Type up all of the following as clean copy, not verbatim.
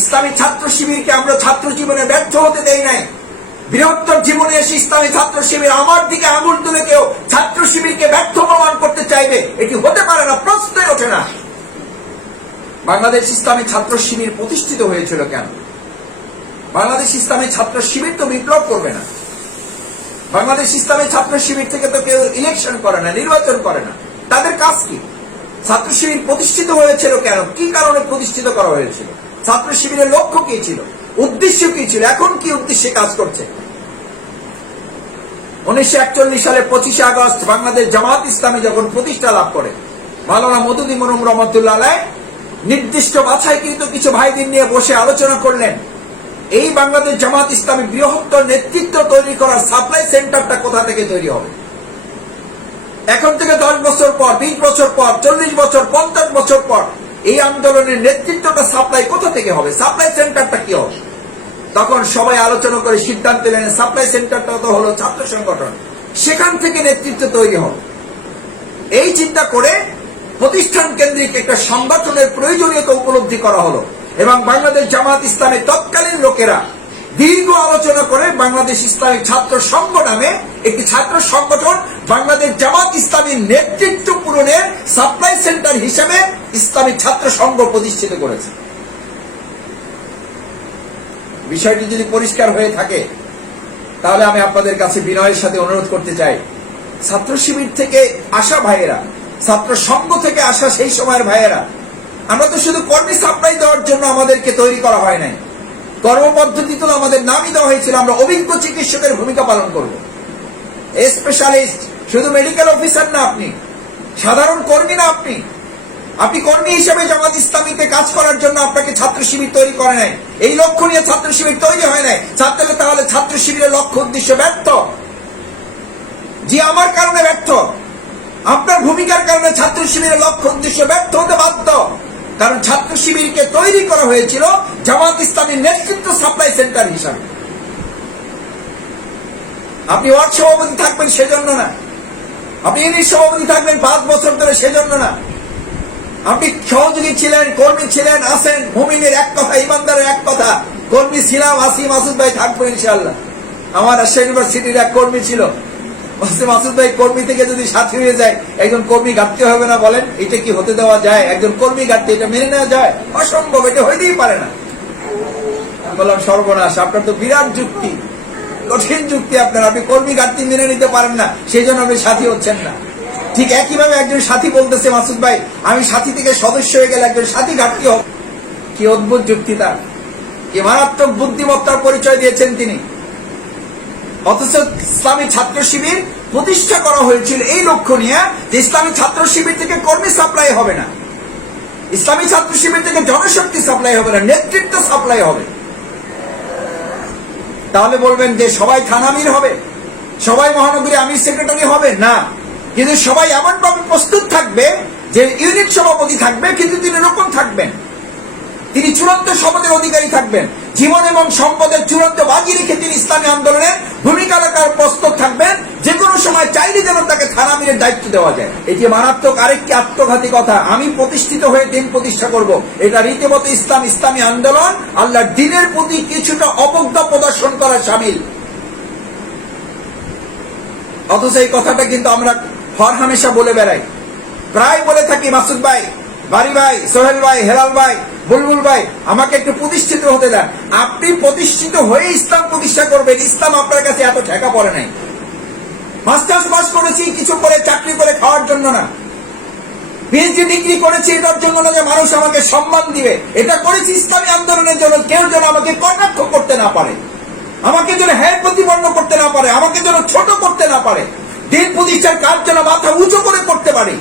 ইসলামী ছাত্র শিবিরকে আমরা ছাত্র জীবনে ব্যর্থ হতে দেই নাই। বৃহত্তর জীবনে এসে ইসলামী ছাত্র শিবির আমার দিকে আঙুল তুলে কেউ ছাত্র শিবিরকে ব্যর্থ প্রমাণ করতে চাইবে, এটি হতে পারে না, প্রশ্নই ওঠে না। বাংলাদেশ ইসলামী ছাত্র শিবির প্রতিষ্ঠিত হয়েছিল কেন? বাংলাদেশ ইসলামী ছাত্র শিবির তো বিপ্লব করবে না। বাংলাদেশ ইসলামী ছাত্র শিবির থেকে তো কেউ ইলেকশন করে না, নির্বাচন করে না। তাদের কাজ কি? ছাত্র শিবির প্রতিষ্ঠিত হয়েছিল কেন? কি কারণে প্রতিষ্ঠিত করা হয়েছিল? ছাত্র শিবিরের লক্ষ্য কি ছিল? উদ্দেশ্য কি ছিল? এখন কি উদ্দেশ্যে কাজ করছে? 1941 সালে 25 আগস্ট বাংলাদেশ জামাত ইসলামী যখন প্রতিষ্ঠা লাভ করে, মাওলানা মওদুদী মরহুম রহমাতুল্লাহ আলাইহ নির্দিষ্ট বাছাইকৃত কিছু ভাইদের নিয়ে বসে আলোচনা করলেন, এই বাংলাদেশ জামাত ইসলামী বৃহত্তর নেতৃত্ব তৈরি করার সাপ্লাই সেন্টারটা কোথা থেকে তৈরি হবে? এখন থেকে 10 বছর পর, 20 বছর পর, 40 বছর, 50 বছর পর এই আন্দোলনের নেতৃত্বটা সাপ্লাই কোথা থেকে হবে? সাপ্লাই সেন্টারটা কি হবে? তখন সবাই আলোচনা করে সিদ্ধান্ত নিলেন সাপ্লাই সেন্টারটা তো হলো ছাত্র সংগঠন, সেখান থেকে নেতৃত্ব তৈরি হবে। এই চিন্তা করে প্রতিষ্ঠান কেন্দ্রিক একটা সংগঠনের প্রয়োজনীয়তা উপলব্ধি করা হলো এবং বাংলাদেশ জামাত ইসলামের তৎকালীন লোকেরা দীর্ঘ আলোচনা করে বাংলাদেশ ইসলামী ছাত্র সংঘ নামে একটি ছাত্র সংগঠন বাংলাদেশ জামাত ইসলামীর নেতৃত্ব পূরণের সাপ্লাই সেন্টার হিসেবে ইসলামী ছাত্র সংঘ প্রতিষ্ঠিত করেছে। বিষয়টি যদি পরিষ্কার হয়ে থাকে তাহলে আমি আপনাদের কাছে বিনয়ের সাথে অনুরোধ করতে চাই, ছাত্র শিবির থেকে আসা ভাইয়েরা, ছাত্র সংঘ থেকে আসা সেই সময়ের ভাইয়েরা, আমরা তো শুধু কর্মী সাপ্লাই দেওয়ার জন্য আমাদেরকে তৈরি করা হয় নাই। কর্মপদ্ধতি তো আমাদের নামই দেওয়া হয়েছিল আমরা অভিজ্ঞ চিকিৎসকের ভূমিকা পালন করব। স্পেশালিস্ট, শুধু মেডিকেল অফিসার না, আপনি সাধারণ কর্মী না, আপনি কর্মী হিসেবে জামাত ইসলামীতে কাজ করার জন্য আপনাকে ছাত্র শিবির তৈরি করে নাই। এই লক্ষ্য নিয়ে ছাত্র শিবির তৈরি হয় নাই। তাহলে ছাত্র শিবিরের লক্ষ্য উদ্দেশ্য ব্যর্থ। যে আমার কারণে ব্যর্থ, আপনার ভূমিকার কারণে ছাত্র শিবিরের লক্ষ্য উদ্দেশ্য ব্যর্থ হতে বাধ্য। কারণ ছাত্র শিবিরকে তৈরি করা হয়েছিল জামাত ইসলামীর নেতৃত্ব সাপ্লাই সেন্টার হিসাবে। আপনি ওয়ার্ড সভাপতি থাকবেন সেজন্য না, আপনি ইউনিট সভাপতি থাকবেন 5 বছর ধরে সেজন্য না, আপনি সহযোগী ছিলেন, কর্মী ছিলেন, আছেন, মুমিনের এক কথা, ইমানদারের এক কথা, কর্মী ছিলাম, আসি, মাসুদ ভাই থাকবো ইনশাআল্লাহ। আমার রাজশাহী ইউনিভার্সিটির এক কর্মী ছিল, মাসুদ ভাই কর্মী থেকে যদি সাথী হয়ে যায় একজন কর্মী ঘাটতে হবে না? বলেন, এটা কি হতে দেওয়া যায়? একজন কর্মী ঘাটতে এটা মেনে নেওয়া যায়? অসম্ভব, এটা হইতেই পারে না। বললাম সর্বনাশ, আপনার তো বিরাট যুক্তি, কঠিন যুক্তি আপনার, আপনি কর্মী ঘাটতি মেনে নিতে পারেন না, সেই জন্য আপনি সাথী হচ্ছেন না। ঠিক একইভাবে একজন সাথী বলতেছে, মাসুদ ভাই আমি সাথী থেকে সদস্য হয়ে গেলে একজন সাথী ঘাটতি হবে। কি অদ্ভুত যুক্তি তার, কি মারাত্মক বুদ্ধিমত্তার পরিচয় দিয়েছেন তিনি। অথচ ইসলামী ছাত্র শিবির প্রতিষ্ঠা করা হয়েছিল এই লক্ষ্য নিয়ে যে ইসলামী ছাত্র শিবির থেকে কর্মী সাপ্লাই হবে না, ইসলামী ছাত্র শিবির থেকে জনশক্তি সাপ্লাই হবে না, নেতৃত্ব সাপ্লাই হবে। তাহলে বলবেন যে সবাই থানা আমির হবে, সবাই মহানগরী আমির সেক্রেটারি হবে না, কিন্তু সবাই এমন ভাবে প্রস্তুত থাকবে যে ইউনিট সভাপতি থাকবে, কিন্তু তিনি রোপণ থাকবেন, তিনি চূড়ান্ত শপথের অধিকারী থাকবেন, জীবন এবং সম্পদের চূড়ান্ত বাজি রেখে তিনি ইসলামী আন্দোলনের ভূমিকা রাখার প্রস্তুত থাকবেন, যে কোনো সময় চাইলে যেন তাকে থানা আমিরের দায়িত্ব দেওয়া যায়। এটি মারাত্মক আরেকটি আত্মঘাতী কথা। আমি প্রতিষ্ঠিত হয়ে দিন প্রতিষ্ঠা করব, এটা রীতিমতো ইসলামী আন্দোলন আল্লাহর দ্বীনের প্রতি কিছুটা অবজ্ঞা প্রদর্শন করা শামিল। অথচ এই কথাটা কিন্তু আমরা হরহামেশা বলে বেড়াই, প্রায় বলে থাকি, মাসুদ ভাই, বাড়ি ভাই, সোহেল ভাই, হেলাল ভাই, বুলবুল ভাই, আমাকে একটু প্রতিষ্ঠিত হতে দেন। আপনি প্রতিষ্ঠিত হয়ে ইসলাম প্রতিষ্ঠা করবেন, ইসলাম আপনার কাছে এত ঠেকা পড়ে নাই। মাস্টার্স পাস করেছি কিছু করে চাকরি করে খাওয়ার জন্য না, পিএইচডি ডিগ্রি করেছি এটার জন্য না যে মানুষ আমাকে সম্মান দিবে, এটা করেছি ইসলামী আন্দোলনের জন্য। কেউ যেন আমাকে কটাক্ষ করতে না পারে, আমাকে যেন হ্যাঁ প্রতিপন্ন করতে না পারে, আমাকে যেন ছোট করতে না পারে, দিন প্রতিষ্ঠার কাজ যেন মাথা উঁচু করে করতে পারে,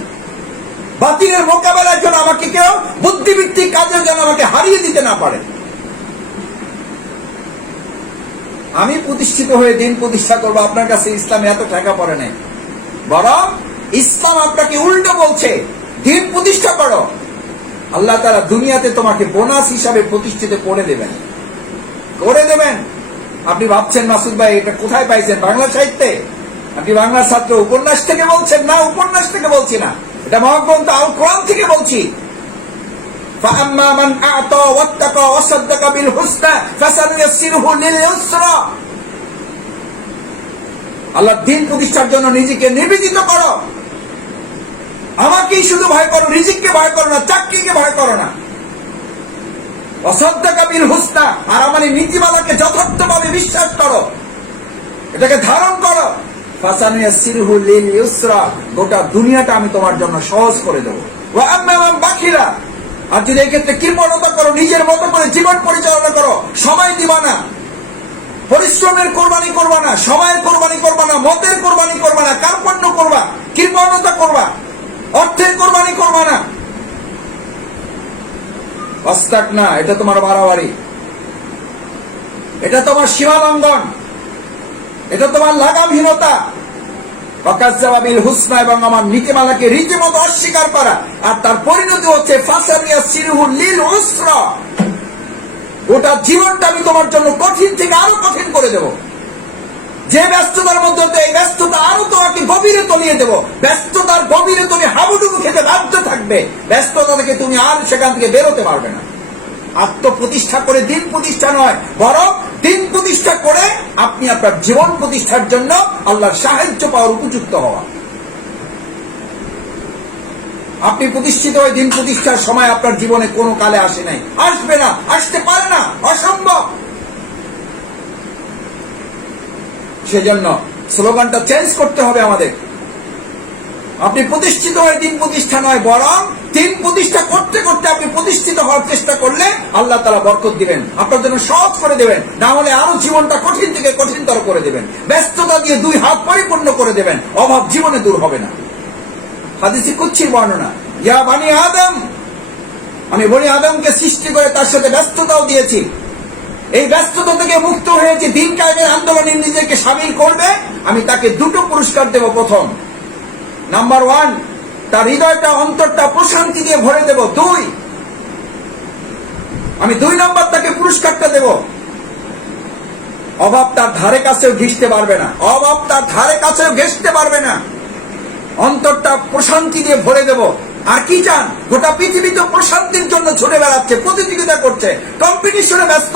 বাতিলের মোকাবেলার জন্য আমাকে কেউ বুদ্ধিভিত্তিক কাজে যেন আমাকে হারিয়ে দিতে না পারে। আমি প্রতিষ্ঠিত হয়ে দিন প্রতিষ্ঠা করবো, আপনার কাছে ইসলামে এত টাকা পড়ে নাই। বরং ইসলাম আপনাকে উল্টো বলছে, দিন প্রতিষ্ঠা করো, আল্লাহ তাআলা দুনিয়াতে তোমাকে বোনাস হিসাবে প্রতিষ্ঠিত করে দেবেন। আপনি ভাবছেন মাসুদ ভাই এটা কোথায় পাইছেন? বাংলা সাহিত্যে? আপনি বাংলার ছাত্র, উপন্যাস থেকে বলছেন? না, উপন্যাস থেকে বলছি না, এটা মহাগ্রন্থ আল কোরআন থেকে বলছি। فأما من أعطى واتقى وصدق بالحسنى فسنيسره لليسرى। আল্লাহ দিন প্রতিষ্ঠার জন্য নিজেকে নিবেদিত করো। আমাকেই শুধু ভয় করো, রিজিককে ভয় করো না, চাকরিকে ভয় করো না। ওয়াসাদ্দাকা বিল হুসনা, আর আমার এই নীতিমালাকে যথার্থভাবে বিশ্বাস করো, এটাকে ধারণ করো। ফাসানুয়াসসিরহু লিল ইউসরা, গোটা দুনিয়াটা আমি তোমার জন্য সহজ করে দেবো। ওয়া আম্মা মান বাখিলা, আর যদি এই ক্ষেত্রে কৃপণতা করো, নিজের মতো করে জীবন পরিচালনা করো, সময় দিবা না, পরিশ্রমের কোরবানি করবা না, সময়ের কোরবানি করবা না, মতের কোরবানি করবা না, কার্পণ্য করবা, কৃপণতা করবা, অর্থের কোরবানি করবা না, অস্তাক না, এটা তোমার বাড়াবাড়ি, এটা তোমার সীমা লঙ্ঘন, এটা তোমার লাগামহীনতা। ওয়াকাজ্জাবা বিল হুসনা, এবং আমার নীতিমালাকে রীতিমতো অস্বীকার করা, আর তার পরিণতি হচ্ছে ফাসানুয়াসসিরহু লিল উসরা, গোটা জীবনটা আমি তোমার জন্য কঠিন থেকে আরো কঠিন করে দেব। যে ব্যস্ততার মধ্যে এই ব্যস্ততা আরো তোমাকে গভীরে তলিয়ে দেব, ব্যস্ততার গভীরে তুমি হাবুডুবু খেতে বাধ্য থাকবে, ব্যস্ততা থেকে তুমি আর সেখান থেকে বেরোতে পারবে না। আত্মপ্রতিষ্ঠা করে দিন প্রতিষ্ঠা নয়, বরং দিন প্রতিষ্ঠা করে আপনি আপনার জীবন প্রতিষ্ঠার জন্য আল্লাহর সাহায্য পাওয়ার উপযুক্ত হওয়া। আপনি প্রতিষ্ঠিত হয়ে দিন প্রতিষ্ঠার সময় আপনার জীবনে কোনো কালে আসে নাই, আসবে না, আসতে পারে না, অসম্ভব। সেজন্য স্লোগানটা চেঞ্জ করতে হবে আমাদের। আপনি প্রতিষ্ঠিত হয়ে দিন প্রতিষ্ঠা নয়, বরং দিন প্রতিষ্ঠা করতে করতে আপনি প্রতিষ্ঠিত হওয়ার চেষ্টা করলে আল্লাহ তাআলা বরকত দিবেন, আপনার জন্য সহজ করে দেবেন, না হলে আরো জীবনটা কঠিন থেকে কঠিনতর করে দেবেন, ব্যস্ততা দিয়ে দুই হাত পরিপূর্ণ করে দেবেন, অভাব জীবনে দূর হবে না। হাদিসে কুদসির বর্ণনা, ইয়া বানি আদম, আমি বনি আদমকে সৃষ্টি করে তার সাথে ব্যস্ততাও দিয়েছি, এই ব্যস্ততা থেকে মুক্ত হয়েছে, দিন কায়েমের আন্দোলনে নিজেকে শামিল করবে, আমি তাকে দুটো পুরস্কার দেব। প্রথম, নাম্বার 1, তার হৃদয়টা অন্তরটা প্রশান্তি দিয়ে ভরে দেব। 2, আমি 2 নম্বর তাকে পুরস্কারটা দেব, অভাব তার ধারে কাছেও ঘেঁষতে পারবে না, অভাব তার ধারে কাছেও ঘেঁষতে পারবে না, অন্তরটা প্রশান্তি দিয়ে ভরে দেব। আর কি চান? গোটা পৃথিবী তো প্রশান্তির জন্য ছুটে বেড়াচ্ছে, প্রতিযোগিতা করছে, কম্পিটিশনে ব্যস্ত,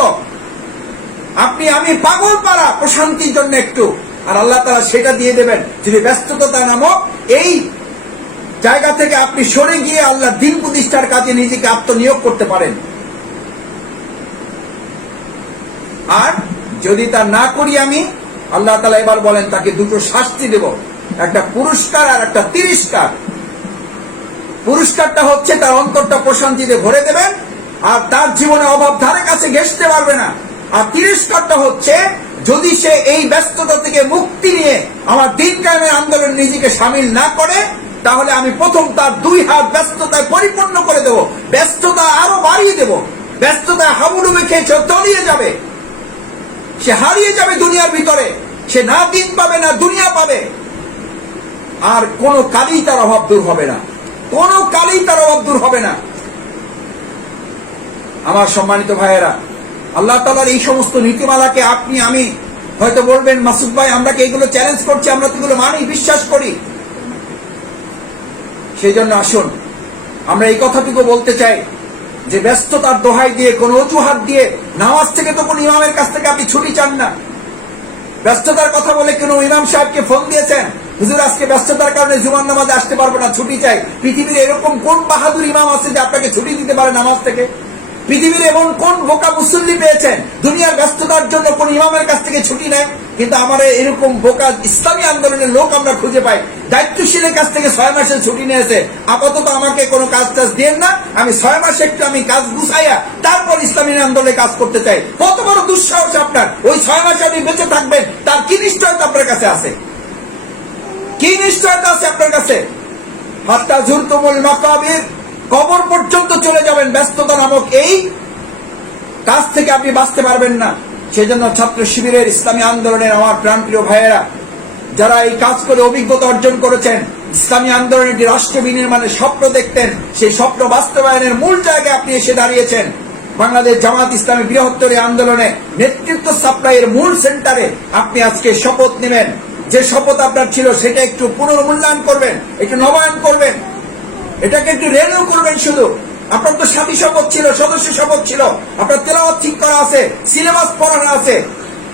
আপনি আমি পাগল পারা প্রশান্তির জন্য একটু, আর আল্লাহ তাআলা সেটা দিয়ে দেবেন যদি ব্যস্ততা নামক এই জায়গা থেকে আপনি সরে গিয়ে আল্লাহ দিন প্রতিষ্ঠার কাজে নিজেকে আত্মনিয়োগ করতে পারেন। আর যদি তা না করি আমি, আল্লাহ তাআলা এবার বলেন তাকে দুটো শাস্তি দেব, একটা পুরস্কার আর একটা তিরস্কার। পুরস্কারটা হচ্ছে তার অন্তরটা প্রশান্তিতে ভরে দেবেন, আর তার জীবনে অভাব ধারে কাছে ঘেঁষতে পারবে না। আর তিরস্কারটা হচ্ছে যদি সে এই ব্যস্ততা থেকে মুক্তি নিয়ে আমার দিন কায়েমের আন্দোলনে নিজেকে শামিল না করে, তাহলে আমি প্রথম তার 2 হাত ব্যস্ততায় পরিপূর্ণ করে দেব, ব্যস্ততা আরো বাড়িয়ে দেব, ব্যস্ততায় হাবুডুবু খেয়ে তলিয়ে যাবে, সে হারিয়ে যাবে দুনিয়ার ভিতরে, সে না দিন পাবে না দুনিয়া পাবে, আর কোন কালেই তার অভাব দূর হবে না, কোন কালেই তার অভাব দূর হবে না। আমার সম্মানিত ভাইয়েরা, আল্লাহ তাআলার এই সমস্ত নীতিমালাকে আপনি আমি হয়তো বলবেন, মাসুদ ভাই আমরা কি এগুলো চ্যালেঞ্জ করছি, আমরা তো এগুলো মানি, বিশ্বাস করি। সেই জন্য আসুন আমরা এই কথাটুকু বলতে চাই যে ব্যস্ততার দোহাই দিয়ে, কোন অজুহাত দিয়ে, নামাজ থেকে তো কোন ইমামের কাছ থেকে আপনি ছুটি চান না। ব্যস্ততার কথা বলে কোন ইমাম সাহেবকে ফোন দিয়েছেন, হুজুর আজকে ব্যস্ততার কারণে জুমার নামাজে আসতে পারবো না, ছুটি চাই। পৃথিবীর এরকম কোন বাহাদুর ইমাম আছে যে আপনাকে ছুটি দিতে পারে নামাজ থেকে? পৃথিবীর এমন কোন বোকা মুসল্লি পেয়েছেন দুনিয়ার ব্যস্ততার জন্য কোন ইমামের কাছ থেকে ছুটি নেয়? কিন্তু আমার এরকম বোকা ইসলামী আন্দোলনের লোক আমরা খুঁজে পাই, দায়িত্বশীলের কাছ থেকে 6 মাসের ছুটি নিয়েছে, আপাতত আমাকে কোনো কাজ টাজ দেন না, আমি 6 মাসে একটু আমি কাজ গুছাইয়া তারপর ইসলামী আন্দোলনে কাজ করতে চাই। কত বড় দুঃসাহস আপনার! ওই 6 মাসে আপনি বেঁচে থাকবেন, তার কি নিশ্চয়তা আপনার কাছে আছে? কি নিশ্চয়তা আছে আপনার কাছে? হাত্তা জুরতুমুল মাকাবির, কবর পর্যন্ত চলে যাবেন, ব্যস্ততা নামক এই কাজ থেকে আপনি বাঁচতে পারবেন না। সেজন্য ছাত্র শিবিরের ইসলামী আন্দোলনের আমার প্রাণপ্রিয় ভাইয়েরা, যারা এই কাজ করে অভিজ্ঞতা অর্জন করেছেন, ইসলামী আন্দোলনের যে রাষ্ট্র বিনির্মাণের স্বপ্ন দেখতেন, সেই স্বপ্ন বাস্তবায়নের মূল জায়গায় আপনি এসে দাঁড়িয়েছেন। বাংলাদেশ জামাত ইসলামী বৃহত্তর আন্দোলনে নেতৃত্ব সাপ্লাইয়ের মূল সেন্টারে আপনি আজকে শপথ নেবেন। যে শপথ আপনার ছিল সেটা একটু পুনর্মূল্যায়ন করবেন, একটু নবায়ন করবেন, এটাকে একটু রেনিউ করবেন। শুধু আপনার তো সাথী শপথ ছিল, সদস্য শপথ ছিল, আপনার তেলাওয়াত ঠিক করা আছে, সিলেবাস পড়ানো আছে,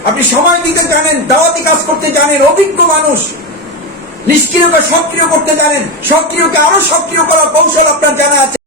আপনি সময় দিতে জানেন, দাওয়াতি কাজ করতে জানেন, অভিজ্ঞ মানুষ, নিষ্ক্রিয়কে সক্রিয় করতে জানেন, সক্রিয়কে আরো সক্রিয় করার কৌশল আপনার জানা আছে।